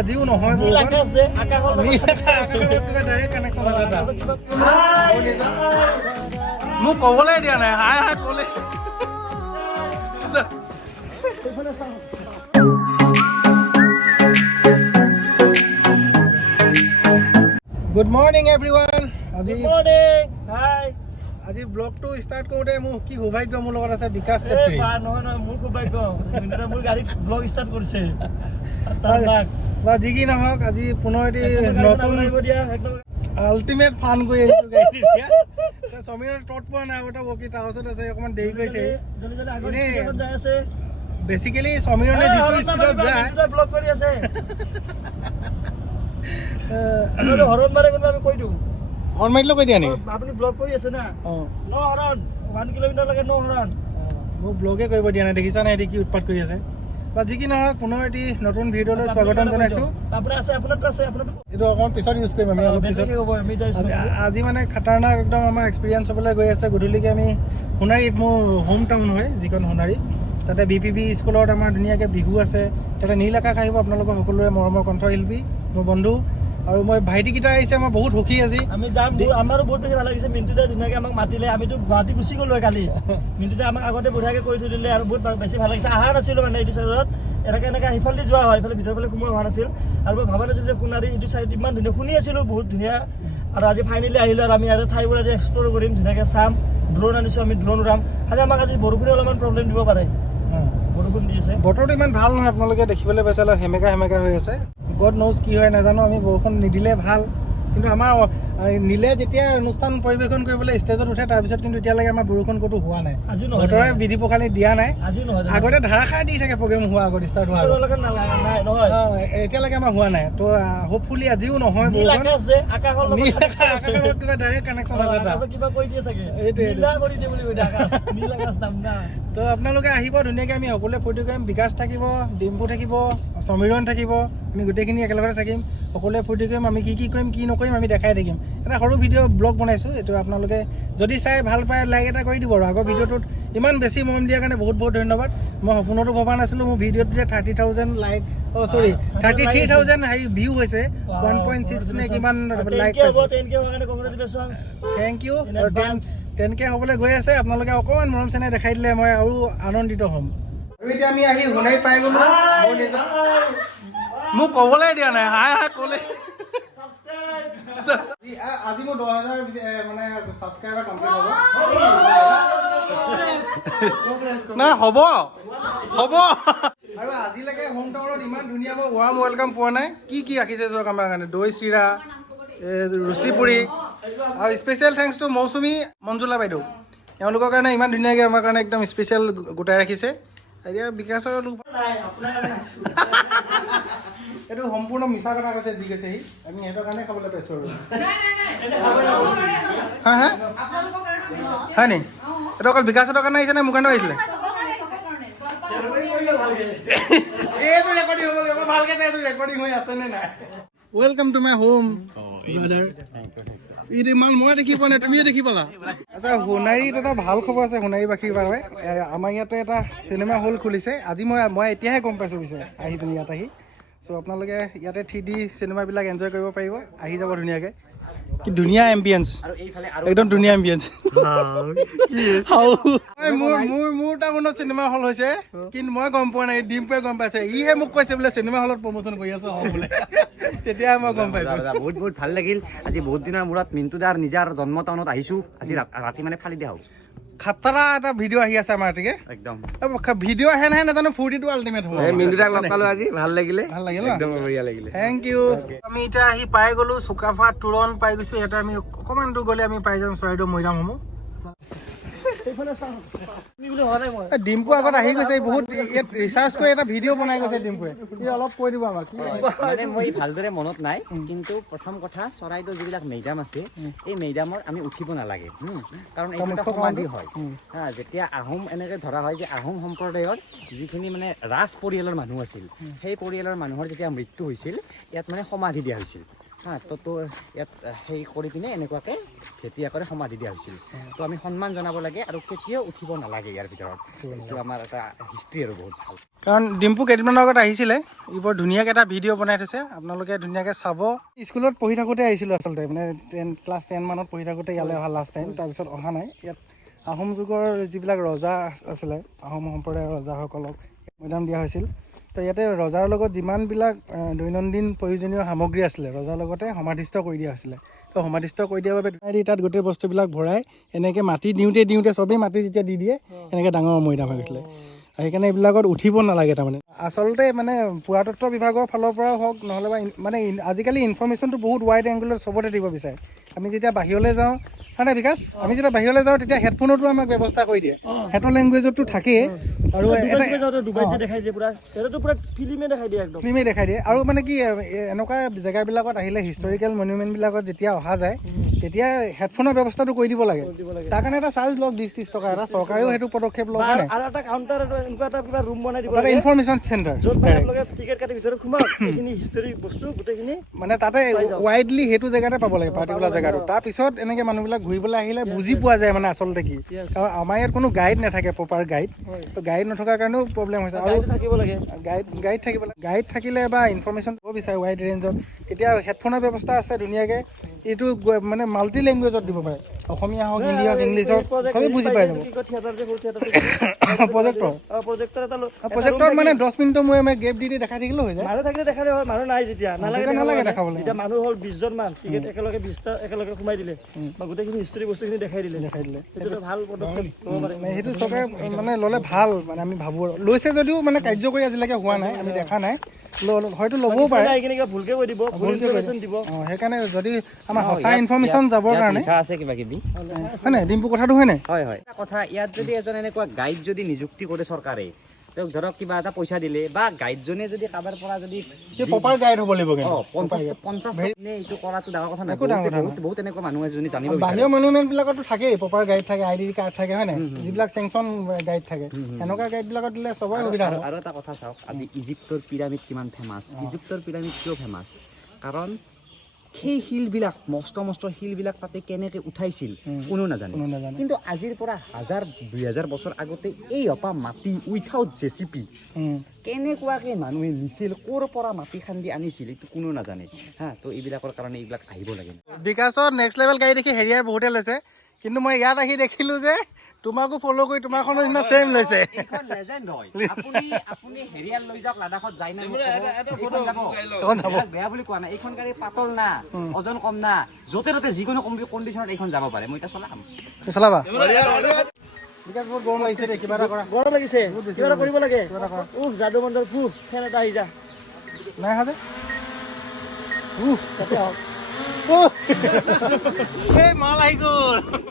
আজিও নহয় মোক ক'বলৈ দিয়া নাই হাই হাই ক'লে গুড মৰ্নিং এভৰিৱান আজি ব্লগটো ষ্টাৰ্ট কৰোঁতে মোৰ কি সৌভাগ্য মোৰ লগত আছে বিকাশ চেত্ৰী নহয় মোৰ সৌভাগ্য মোৰ গাড়ীত ব্লগ ষ্টাৰ্ট কৰিছে বা যি কি নহওক আজি পুনৰ এটি নতুন আল্টিমেট ফান কৰি আহিছোঁ গাড়ীত সমীৰৰ তত পোৱা নাই আগতে বকি তাৰ ওচৰত আছে অকণমান দেৰি কৰিছে বেচিকেলি সমীৰণে যিটো স্পীডত যায় ব্লগ কৰি আছে হৰণ মাৰে কোনোবা আমি কৈ দিওঁ হৰণ মাৰিলেও কৈ দিয়া নেকি আপুনি ব্লগ কৰি আছে না ন হৰণ 1 কিলোমিটাৰ লাগে ন হৰণ মোক ব্লগে কৰিব দিয়া নাই দেখিছা নাই এটি কি উৎপাত কৰি আছে বা যি কি নহয় পুনৰ এটি নতুন ভিডিঅ'লৈ স্বাগতম জনাইছোঁ এইটো অকণমান পিছত ইউজ কৰিম আমি অলপ পিছত আজি মানে খাতাৰনাক একদম আমাৰ এক্সপিৰিয়েঞ্চ হ'বলৈ গৈ আছে গধূলিকৈ আমি সোণাৰীত মোৰ হোম টাউন হয় যিখন সোণাৰী তাতে BPB স্কুলত আমাৰ ধুনীয়াকৈ বিহু আছে তাতে নীল আকাশ আহিব আপোনালোকৰ সকলোৰে মৰমৰ কণ্ঠশিল্পী মোৰ বন্ধু আৰু মই ভাইটিকেইটা আহিছে মই বহুত সুখী আজি আমি যাম আমাৰো বহুত বেছি ভাল লাগিছে মিণ্টুদা ধুনীয়াকৈ আমাক মাতিলে আমিতো গুৱাহাটী গুচি গ'লো কালি মিণ্টুদা আমাক আগতে বঢ়িয়াকৈ কৰি থৈ দিলে আৰু বহুত বেছি ভাল লাগিছে অহা নাছিলোঁ মানে এইটো চাইডত এনেকৈ সিফালেদি যোৱা হয় এইফালে ভিতৰৰ ফালে সোমোৱা হোৱা নাছিল আৰু মই ভবা নাছিলোঁ যে সোণাৰী এইটো চাইড ইমান ধুনীয়া শুনি আছিলোঁ বহুত ধুনীয়া আৰু আজি ফাইনেলি আহিলোঁ আৰু আমি আৰু ঠাইবোৰ আজি এক্সপ্ল'ৰ কৰিম ধুনীয়াকৈ চাম ড্ৰোন আনিছোঁ আমি ড্ৰোন উৰাম খালি আমাক আজি বৰষুণে অলপমান প্ৰব্লেম দিব পাৰে বৰষুণ দি আছে বতৰটো ইমান ভাল নহয় আপোনালোকে দেখিবলৈ পাইছে অলপ সেমেকা হৈ আছে গড ন'জ কি হয় নাজানো আমি বৰষুণ নিদিলে ভাল কিন্তু আমাৰ নীলে যেতিয়া অনুষ্ঠান পৰিৱেশন কৰিবলৈ ষ্টেজত উঠে তাৰপিছত কিন্তু এতিয়ালৈকে আমাৰ বৰষুণ ক'তো হোৱা নাই বতৰে বিধি পখালি দিয়া নাই আগতে ধাৰাসাৰ দি থাকে প্ৰগ্ৰেম হোৱা আগত ষ্টাৰ্ট হোৱা এতিয়ালৈকে আমাৰ হোৱা নাই তো হোপফুলি আজিও নহয় ডাইৰেক্ট কানেকশ্যন আছে তো আপোনালোকে আহিব ধুনীয়াকৈ আমি সকলোৱে ফূৰ্তি কৰিম বিকাশ থাকিব ডিম্পু থাকিব সমীৰণ থাকিব আমি গোটেইখিনি একেলগতে থাকিম সকলোৱে ফূৰ্তি কৰিম আমি কি কৰিম কি নকৰিম আমি দেখাই থাকিম এটা সৰু ভিডিঅ' ব্লগ বনাইছোঁ এইটো আপোনালোকে যদি চাই ভাল পায় লাইক এটা কৰি দিব আৰু আগৰ ভিডিঅ'টোত ইমান বেছি মৰম দিয়াৰ কাৰণে বহুত বহুত ধন্যবাদ মই সপোনতো ভবা নাছিলোঁ মোৰ ভিডিঅ'টো যে 30,000 লাইক 33,000 হেৰি ভিউ হৈছে 1.6 নে কিমান লাইক থেংক ইউ আৰু 10K হ'বলৈ গৈ আছে আপোনালোকে অকণমান মৰম চেনেহ দেখাই দিলে মই আৰু আনন্দিত হ'ম আৰু এতিয়া আমি আহি সোণাৰীত পাই গ'লোঁ মোক ক'বলৈ দিয়া নাই হাই হাই ক'লে আজি মোৰ 10,000 মানে ছাবস্ক্ৰাইবাৰ কমপ্লিট হ'ব নাই হ'ব আৰু আজিলৈকে হোম টাউনত ইমান ধুনীয়া মই ৱাৰ্ম ৱেলকাম পোৱা নাই কি ৰাখিছে চাওক আমাৰ কাৰণে দৈ চিৰা ৰুচিপুৰি আৰু স্পেচিয়েল থেংকছ টু মৌচুমী মঞ্জুলা বাইদেউ এওঁলোকৰ কাৰণে ইমান ধুনীয়াকৈ আমাৰ কাৰণে একদম স্পেচিয়েল গোটাই ৰাখিছে এতিয়া বিকাশৰ এইটো সম্পূৰ্ণ মিছা কথা কৈছে যি কৈছে সি আমি সিহঁতৰ কাৰণে খাবলৈ পাইছোঁ আৰু হা হয় নি এইটো অকল বিকাশৰ কাৰণে আহিছে নে মোৰ কাৰণেও আহিছিলে এইটো ৰেকৰ্ডিং হ'ব লাগিব ভালকৈ চাই ৰেকৰ্ডিং হৈ আছে নে নাই welcome to my home brother ইমান মই দেখি পোৱা নাই তুমিয়ে দেখি পালা আচ্ছা সোণাৰীত এটা ভাল খবৰ আছে সোণাৰীবাসীৰ বাবে আমাৰ ইয়াতে এটা চিনেমা হল খুলিছে আজি মই এতিয়াহে গম পাইছোঁ পিছে আহি পিনি ইয়াত আহি চ' আপোনালোকে ইয়াতে 3D চিনেমাবিলাক এনজয় কৰিব পাৰিব আহি যাব ধুনীয়াকৈ কি ধুনীয়া এম্বিয়েঞ্চ একদম ধুনীয়া এম্বিয়েঞ্চ মোৰ টাউনত চিনেমা হল হৈছে কিন্তু মই গম পোৱা নাই ডিম্পুৱে গম পাইছে ইহে মোক কৈছে বোলে চিনেমা হলত প্ৰমোচন কৰি আছো বোলে তেতিয়া মই গম পাইছোঁ বহুত ভাল লাগিল আজি বহুত দিনৰ মূৰত মিণ্টুদাৰ নিজৰ জন্ম টাউনত আহিছোঁ আজি ৰাতি মানে ফালি দিয়া হ'ল খাতৰা এটা ভিডিঅ' আহি আছে আমাৰ এতিকে একদম ভিডিঅ' আহে নাহে নাজানো ফূৰ্তিটো আল্টিমেট হ'ব মিণ্টুদাক লগ পালোঁ আজি ভাল লাগিলে একদম বঢ়িয়া লাগিলে থেংক ইউ আমি এতিয়া আহি পাই গ'লোঁ চুকাফা তোৰণ পাই গৈছোঁ ইয়াতে আমি অকণমান দূৰ গ'লে আমি পাই যাম চৰাইদেউ মৈদামসমূহ ডিম্পু আগত আহি গৈছে বহুত ইয়াত ৰিচাৰ্চ কৰি এটা ভিডিঅ' বনাই গৈছে ডিম্পুৱে অলপ কৈ দিব আমাক মানে মই ভালদৰে মনত নাই কিন্তু প্ৰথম কথা চৰাইদেউ যিবিলাক মেইডাম আছে এই মেইডামত আমি উঠিব নালাগে কাৰণ এইটো এটা সমাধি হয় যেতিয়া আহোম এনেকৈ ধৰা হয় যে আহোম সম্প্ৰদায়ৰ যিখিনি মানে ৰাজ পৰিয়ালৰ মানুহ আছিল সেই পৰিয়ালৰ মানুহৰ যেতিয়া মৃত্যু হৈছিল ইয়াত মানে সমাধি দিয়া হৈছিল তো ইয়াত সেই কৰি পিনে এনেকুৱাকৈ ভেটিয়া কৰি সমাধি দিয়া হৈছিল তো আমি সন্মান জনাব লাগে আৰু কেতিয়াও উঠিব নালাগে ইয়াৰ ভিতৰত এইটো আমাৰ এটা হিষ্ট্ৰী আৰু বহুত ভাল কাৰণ ডিম্পু কেইদিনমানৰ আগত আহিছিলে ই বৰ ধুনীয়াকৈ এটা ভিডিঅ' বনাই থৈছে আপোনালোকে ধুনীয়াকৈ চাব স্কুলত পঢ়ি থাকোঁতে আহিছিলোঁ আচলতে মানে ক্লাছ 10 মানত পঢ়ি থাকোঁতে ইয়ালৈ অহা লাষ্ট টাইম তাৰপিছত অহা নাই ইয়াত আহোম যুগৰ যিবিলাক ৰজা আছিলে আহোম সম্প্ৰদায়ৰ ৰজাসকলক মৈদাম দিয়া হৈছিল তো ইয়াতে ৰজাৰ লগত যিমানবিলাক দৈনন্দিন প্ৰয়োজনীয় সামগ্ৰী আছিলে ৰজাৰ লগতে সমাধিস্থ কৰি দিয়া হৈছিলে তো সমাধিস্থ কৰি দিয়াৰ বাবে তাত গোটেই বস্তুবিলাক ভৰাই এনেকৈ মাটি দিওঁতে চবেই মাটি যেতিয়া দি দিয়ে এনেকৈ ডাঙৰ মৈদাম হৈ গৈছিলে সেইকাৰণে এইবিলাকত উঠিব নালাগে তাৰমানে আচলতে মানে পুৰাতত্ত্ব বিভাগৰ ফালৰ পৰাও হওক নহ'লে বা মানে আজিকালি ইনফৰ্মেশ্যনটো বহুত ৱাইড এংগুলত চবতে দিব বিচাৰে আমি যেতিয়া বাহিৰলৈ যাওঁ হয় নাই বিকাশ আমি যেতিয়া বাহিৰলৈ যাওঁ তেতিয়া হেডফোনতো আমাক ব্যৱস্থা কৰি দিয়ে সিহঁতৰ লেংগুৱেজতো থাকেই আৰু ফিল্মেই দেখাই দিয়ে আৰু মানে কি এনেকুৱা জেগাবিলাকত আহিলে হিষ্টৰিকেল মনুমেণ্টবিলাকত যেতিয়া অহা যায় তেতিয়া হেডফোনৰ ব্যৱস্থাটো কৰি দিব লাগে তাৰ কাৰণে এটা চাৰ্জ লওক 20-30 টকা এটা চৰকাৰেও সেইটো পদক্ষেপ লওক হয় আৰু এটা কাউণ্টাৰ এনেকুৱা এটা কিবা ৰুম বনাই দিব তাতে লাগে ইনফৰমেশ্যন চেণ্টাৰ য'ত মানে আপোনালোকে টিকেট কাটি ভিতৰত সোমাওক এইখিনি হিষ্টৰিক বস্তু গোটেইখিনি মানে তাতে ৱাইডলি সেইটো জেগাতে পাব লাগে পাৰ্টিকুলাৰ জেগাটো তাৰপিছত এনেকৈ মানুহবিলাক ঘূৰিবলৈ আহিলে বুজি পোৱা যায় মানে আচলতে কি কাৰণ আমাৰ ইয়াত কোনো গাইড নাথাকে প্ৰপাৰ গাইড তো গাইড নথকাৰ কাৰণেও প্ৰব্লেম হৈছে আৰু থাকিব লাগে গাইড থাকিব লাগে গাইড থাকিলে বা ইনফৰমেশ্যন দিব বিচাৰে ৱাইড ৰেঞ্জত তেতিয়া হেডফোনৰ ব্যৱস্থা আছে ধুনীয়াকৈ এইটো মানে মাল্টি লেংগুৱেজত দিব পাৰে অসমীয়া হওক হিন্দী হওক ইংলিছ হওক চবেই বুজি পাই যাব প্ৰজেক্টৰ মানে 10 মিনিটৰ মূৰে গেপ দি দেখাই থাকিলেও হৈ যায় মানুহ থাকিলে দেখালে হয় মানুহ নাই যেতিয়া নালাগে দেখাবলৈ যেতিয়া মানুহ হ'ল 20 জন মান টিকেট একেলগে 20টা একেলগে সোমাই দিলে বা গোটেইখিনি হিষ্টৰি বস্তুখিনি দেখাই দিলে সেইটো ভাল পদক্ষেপ ল'ব পাৰে সেইটো চবে মানে ল'লে ভাল মানে আমি ভাবোঁ লৈছে যদিও মানে কাৰ্যকৰী আজিলৈকে হোৱা নাই আমি দেখা নাই হয়তো ল'বও পাৰে ভুলকে কৈ দিব ভুল ইনফৰমেশ্যন দিব সেইকাৰণে যদি আমাৰ সঁচা ইনফৰমেশ্যন যাবৰ কাৰণে আছে কিবা কিবি হয় নাই ডিম্পু কথাটো হয় নাই হয় কথা ইয়াত যদি এজন এনেকুৱা গাইড যদি নিযুক্তি কৰে চৰকাৰে তেওঁক ধৰক কিবা এটা পইচা দিলে বা গাইডজনে যদি কাৰোবাৰ পৰা যদি প্ৰপাৰ গাইড হ'ব লাগিব 50 এইটো কৰাটো ডাঙৰ কথা নাই বহুত এনেকুৱা মানুহ আছে যোনে জানিব বাহিৰৰ মনুমেণ্টবিলাকতো থাকেই প্ৰপাৰ গাইড থাকে ID কাৰ্ড থাকে হয় নাই যিবিলাক চেংচন গাইড থাকে এনেকুৱা গাইডবিলাকত দিলে চবৰে সুবিধা হয় আৰু এটা কথা চাওক আজি ইজিপ্তৰ পিৰামিড কিমান ফেমাছ ইজিপ্তৰ পিৰামিড কিয় ফেমাছ কাৰণ সেই শিলবিলাক মস্ত শিলবিলাক তাতে কেনেকৈ উঠাইছিল কোনো নাজানে কিন্তু আজিৰ পৰা 1000-2000 বছৰ আগতে এই অপা মাটি উইথাউট JCB কেনেকুৱাকৈ মানুহে নিছিল ক'ৰ পৰা মাটি খান্দি আনিছিল এইটো কোনো নাজানে হা তো এইবিলাকৰ কাৰণে এইবিলাক আহিব লাগে বিকাশত নেক্সট লেভেল গাড়ী দেখি হেৰিয়াৰ বহুতে লৈছে কিন্তু মই ইয়াত আহি দেখিলোঁ যে তোমাকো ফ'ল' কৰি তোমাৰখনো ইমান ছেইম লৈছে এইখন লেজেণ্ড হয় আপুনি হেৰিয়াৰ লৈ যাওক লাডাখত যায় না বেয়া বুলি কোৱা নাই এইখন গাড়ী পাতল না ওজন কম না য'তে ত'তে যিকোনো কণ্ডিশ্যনত এইখন যাব পাৰে মই এতিয়া চলাবা বিকাশ বহুত গৰম লাগিছে দেই কিবা এটা কৰা গৰম লাগিছে কিবা এটা কৰিব লাগে যাদু মণ্ডল ফেন এটা আহি যা নাই হাতে তাতে হওক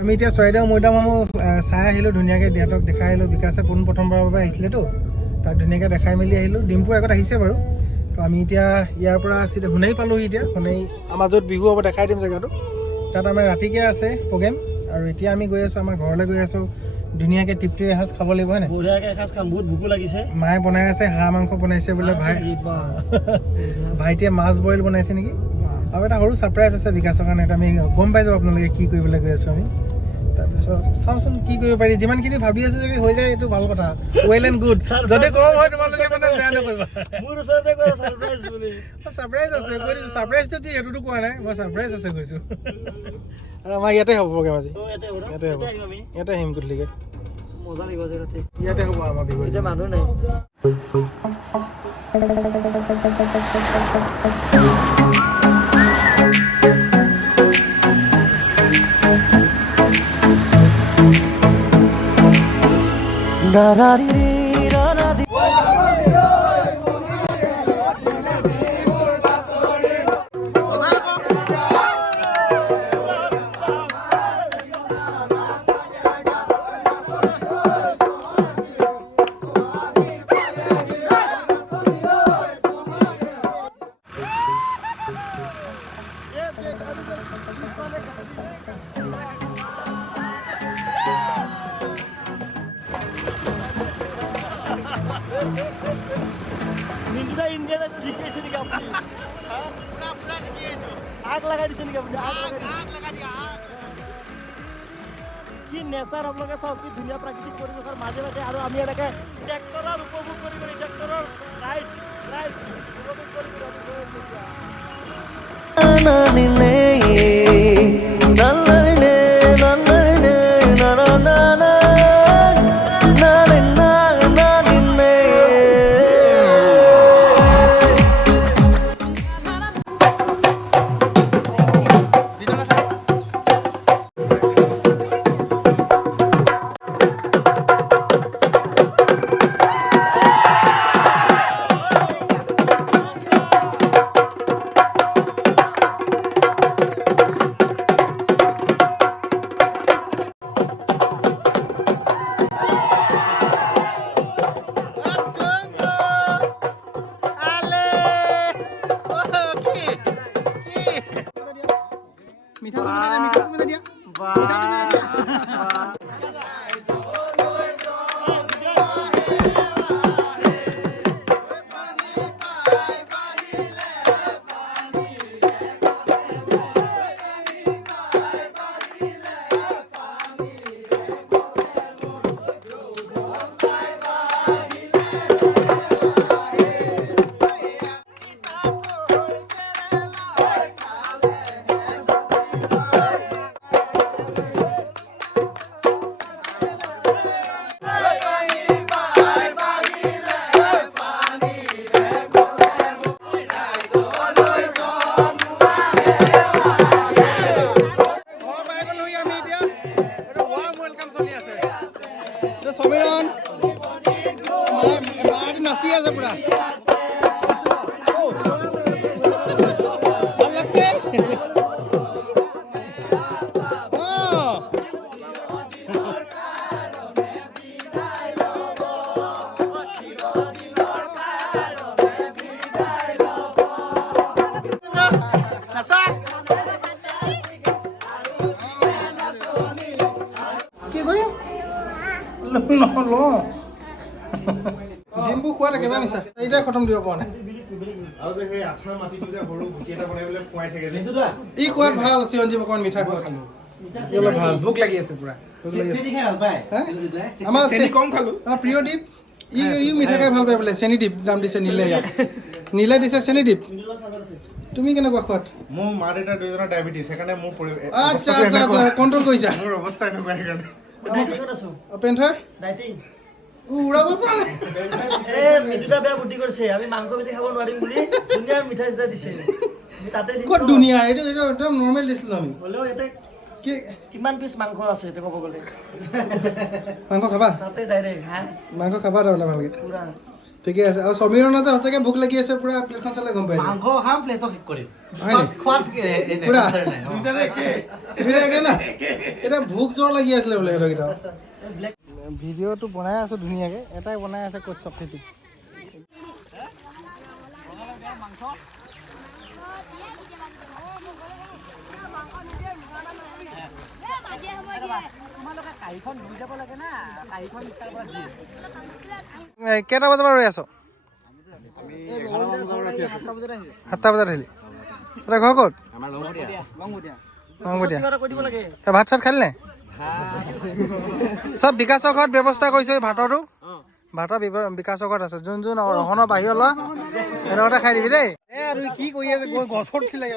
আমি এতিয়া চৰাইদেউ মৈদামসমূহ চাই আহিলোঁ ধুনীয়াকৈ দেউতাক দেখাই আহিলোঁ বিকাশে প্ৰথমবাৰৰ বাবে আহিছিলেতো তাক ধুনীয়াকৈ দেখাই মেলি আহিলোঁ ডিম্পু আগত আহিছে বাৰু তো আমি এতিয়া ইয়াৰ পৰা চিধা সোণাই পালোঁহি এতিয়া সোণাই আমাৰ য'ত বিহু হ'ব দেখাই দিম জেগাটো তাত আমাৰ ৰাতিকৈ আছে প্ৰগ্ৰেম আৰু এতিয়া আমি গৈ আছোঁ আমাৰ ঘৰলৈ গৈ আছোঁ ধুনীয়াকৈ তৃপ্তিৰ এসাঁজ খাব লাগিব হয় নাই বঢ়িয়াকৈ এসাঁজ খাম বহুত ভোকো লাগিছে মায়ে বনাই আছে হাঁহ মাংস বনাইছে বোলে ভাইটিয়ে মাছ বইল বনাইছে নেকি আৰু এটা সৰু ছাৰপ্ৰাইজ আছে বিকাশৰ কাৰণে আমি গম পাই যাওঁ আপোনালোকে কি কৰিবলৈ গৈ আছোঁ আমি তাৰপিছত চাওঁচোন কি কৰিব পাৰি যিমানখিনি ভাবি আছোঁ যদি হৈ যায় এইটো ভাল কথা ৱেল এণ্ড গুড যদি কম হয় তোমালোকে মানে বেয়া নকৰিবা মোৰ ওচৰতে কৈ ছাৰপ্ৰাইজ বুলি ছাৰপ্ৰাইজ আছে কৈ দিছোঁ ছাৰপ্ৰাইজটো কি সেইটোতো কোৱা নাই মই ছাৰপ্ৰাইজ আছে কৈছোঁ আৰু আমাৰ ইয়াতে হ'ব প্ৰগ্ৰেম আজি ইয়াতে হ'ব ইয়াতে আহিম গধূলিকৈ মজা লাগিব যে তাতে ইয়াতে হ'ব আমাৰ বিহু যে মানুহ নাই মিন্টুদা ইন্ডিয়াত জিকিছে নেকি আপুনি আগ লগাই দিছে নেকি আপুনি আগ লগাই দিয়া কি নেচাৰ আপোনালোকে চাওক কি ধুনীয়া প্ৰাকৃতিক পৰিৱেশৰ মাজে মাজে আৰু আমি এনেকৈ ট্ৰেক্টৰৰ উপভোগ কৰি ট্ৰেক্টৰৰ ৰাইড উপভোগ কৰি সমীৰণ নাচি আছে পুৰা ভাল লাগছে ডিমবোৰ খোৱা থাকে বা মিছা এইটাই খতম দিব পৰা নাই ই খোৱাত ভাল চিৰঞ্জীৱ অকণমান মিঠা খোৱা ভাল ভোক লাগি আছে পুৰা আমাৰ প্ৰিয় দ্বীপ ই মিঠা খাই ভাল পায় বোলে চেনি দ্বীপ নাম দিছে নীলে ইয়াক নীলে দিছে চেনি দ্বীপ তুমি কেনেকুৱা খোৱাত মোৰ মা দেউতাৰ দুইজনৰ ডায়েবেটিছ সেইকাৰণে মোৰ আচ্ছা আচ্ছা আচ্ছা কণ্ট্ৰল কৰিছা মোৰ অৱস্থা এনেকুৱা সেইকাৰণে পেণ্ঠাৰ উৰাব পৰা নাই মিঠুটা বেয়া বুদ্ধি কৰিছে আমি মাংস বেছি খাব নোৱাৰিম বুলি ধুনীয়া মিঠাই চিঠাই দিছে তাতে ক'ত ধুনীয়া এইটো একদম নৰ্মেল দিছিলোঁ আমি হ'লেও ইয়াতে কিমান পিচ মাংস আছে এতিয়া ক'ব গ'লে মাংস খাবা তাতে ডাইৰেক্ট হা মাংস খাবা তাৰমানে ভালকৈ পুৰা ঠিকে আছে আৰু সমীৰণতে সঁচাকৈ ভোক লাগি আছে পুৰা প্লেটখন চালে গম পাই মাংস খাম প্লেটো শেষ কৰিম হয় নি পুৰা দুইটা একে না এতিয়া ভোক জ্বৰ লাগি আছিলে বোলে সিহঁতকেইটা ভিডিঅ'টো বনাই আছোঁ ধুনীয়াকৈ এটাই বনাই আছে ক'ত চবচিটি কেইটা বজাৰ পৰা ৰৈ আছ 7টা বজাত আহিলি তই ঘৰ ক'ত লংবটীয়া ভাত চাত খালি নাই চব বিকাশৰ ঘৰত ব্যৱস্থা কৰিছে ভাতৰটো ভাতৰ বিকাশৰ ঘৰত আছে যোন যোন ৰহনৰ বাহিৰৰ লোৱা সিহঁতে খাই দিবি দেই আৰু কি কৰি আছে গছত কি লাগে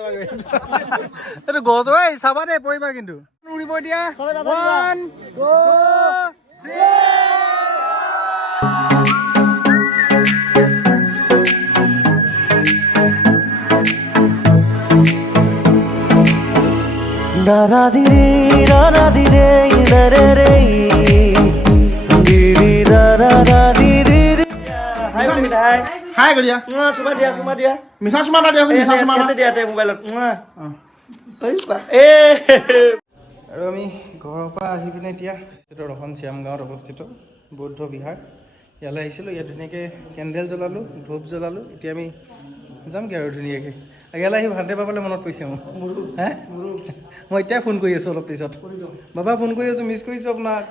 এইটো গছ ঐ চাবা দেই পৰিবা কিন্তু উৰিব দিয়া 1 2 Dara di re dare re di dara di হাই মিঠাই হাই গৰিয়া চুমা দিয়া মিঠা চুমা এটা দিয়াচোন মিঠা চুমা এটা দিয়া মোবাইলত আৰু আমি ঘৰৰ পৰা আহি পিনে এতিয়া ৰহন শ্যামগাঁৱত অৱস্থিত বৌদ্ধ বিহাৰ ইয়ালৈ আহিছিলোঁ ইয়াত ধুনীয়াকৈ কেণ্ডেল জ্বলালোঁ ধূপ জ্বলালোঁ এতিয়া আমি যামগৈ আৰু ধুনীয়াকৈ ইয়ালৈ আহি ভাতে পাবলৈ মনত পৰিছে মোৰ হে মই এতিয়া ফোন কৰি আছোঁ অলপ পিছত বাবা ফোন কৰি আছোঁ মিছ কৰিছোঁ আপোনাক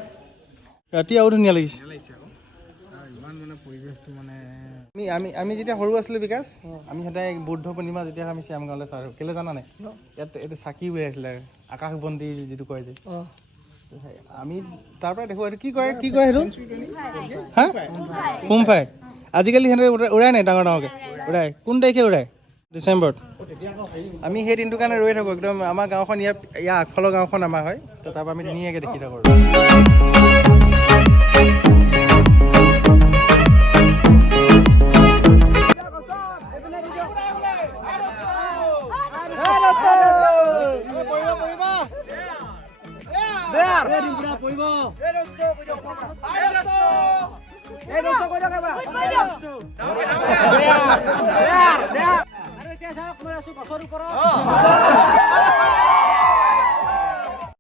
ৰাতি আৰু ধুনীয়া লাগিছে ইমান মানে পৰিৱেশটো মানে আমি যেতিয়া সৰু আছিলোঁ বিকাশ আমি সদায় বুদ্ধ পূৰ্ণিমা যেতিয়া আমি শ্যামগাঁৱলৈ চাওঁ কেলৈ জানা নাই ইয়াত এইটো চাকি উৰাই আছিলে আকাশবন্তি যিটো কয় যে আমি তাৰ পৰা দেখোঁ এইটো কি কয় সেইটো হা হোমফাই আজিকালি সিহঁতে উৰাই নাই ডাঙৰ ডাঙৰকৈ উৰাই কোন তাৰিখে উৰাই ডিচেম্বৰত আমি সেই দিনটোৰ কাৰণে ৰৈ থাকোঁ একদম আমাৰ গাঁওখন ইয়াৰ আগফালৰ গাঁওখন আমাৰ হয় তো তাৰ পৰা আমি ধুনীয়াকৈ দেখি থাকোঁ আৰু এতিয়া চাওক মই আছো গছৰ ওপৰত